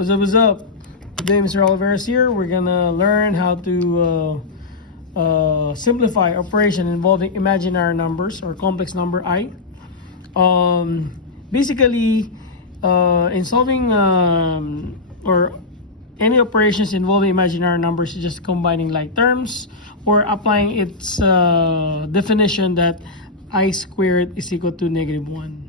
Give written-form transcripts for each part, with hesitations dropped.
What's up, what's up? Today, Mr. Oliveras here. We're gonna learn how to simplify operation involving imaginary numbers or complex number I. Basically, in solving or any operations involving imaginary numbers, just combining like terms or applying its definition that I squared is equal to -1.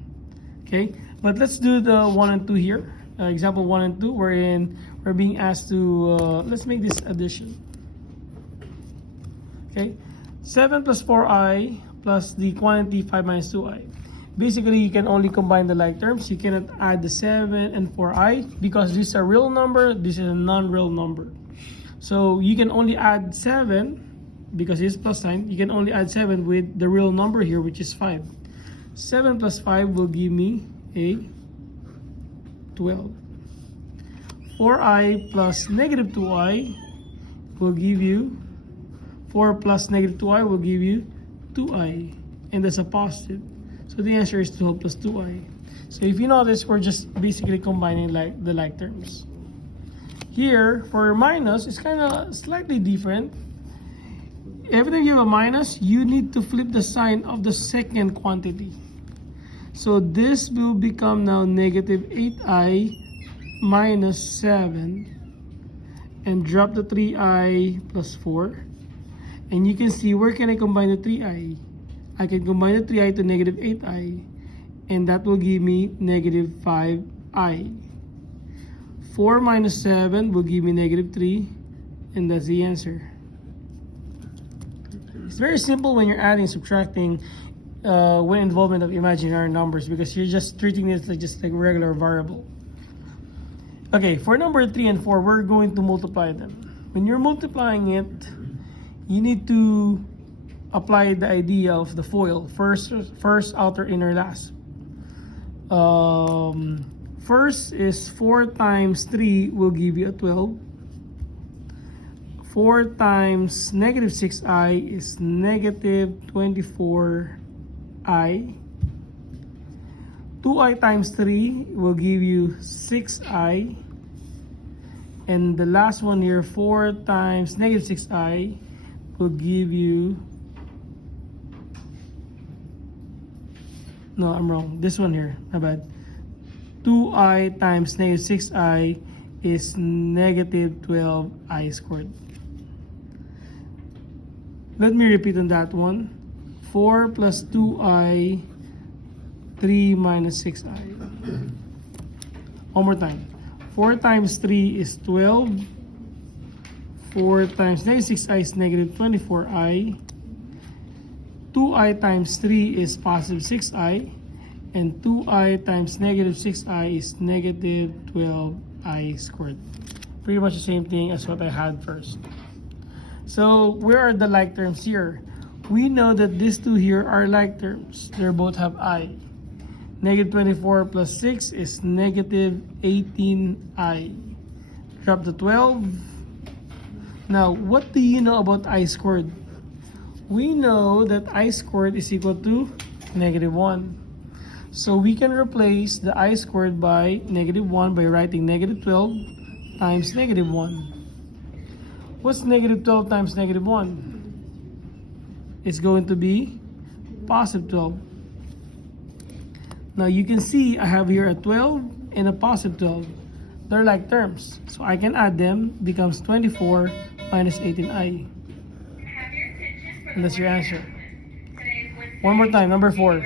Okay, but let's do the 1 and 2 here. Example 1 and 2, wherein we're being asked to, let's make this addition. Okay, 7 plus 4i plus the quantity 5 minus 2i. Basically, you can only combine the like terms. You cannot add the 7 and 4i because this is a real number, this is a non-real number. So you can only add 7 because it's plus sign. You can only add 7 with the real number here, which is 5. 7 plus 5 will give me a 12. 4i plus -2i will give you 4 plus -2i will give you 2i, and that's a positive. So the answer is 12 plus 2i. So if you notice, we're just basically combining like the like terms. Here for minus, it's kind of slightly different. Every time you have a minus, you need to flip the sign of the second quantity. So this will become now -8i minus 7 and drop the 3i plus 4. And you can see, where can I combine the 3i? I can combine the 3i to -8i, and that will give me -5i. 4 minus 7 will give me -3, and that's the answer. It's very simple when you're adding, subtracting, when involvement of imaginary numbers, because you're just treating it like just like regular variable. Okay, for number 3 and 4, we're going to multiply them. When you're multiplying it, you need to apply the idea of the FOIL, first, outer, inner, last. First is 4 times 3 will give you a 12. 4 times -6i is -24i. 2i times 3 will give you 6i. And the last one here, 4 times -6i will give you, no, I'm wrong. This one here, my bad. 2i times -6i is -12i squared. Let me repeat on that one. 4 plus 2i, 3 minus 6i. One more time. 4 times 3 is 12. 4 times -6i is -24i. 2i times 3 is positive 6i. And 2i times -6i is -12i squared. Pretty much the same thing as what I had first. So where are the like terms here? We know that these two here are like terms. They both have I. -24 plus 6 is -18i. Drop the 12. Now, what do you know about I squared? We know that I squared is equal to -1. So we can replace the I squared by -1 by writing -12 times -1. What's -12 times -1? It's going to be positive 12. Now you can see I have here a 12 and a positive 12. They're like terms, so I can add them. Becomes 24 minus 18i. And that's your answer. One more time, number 4.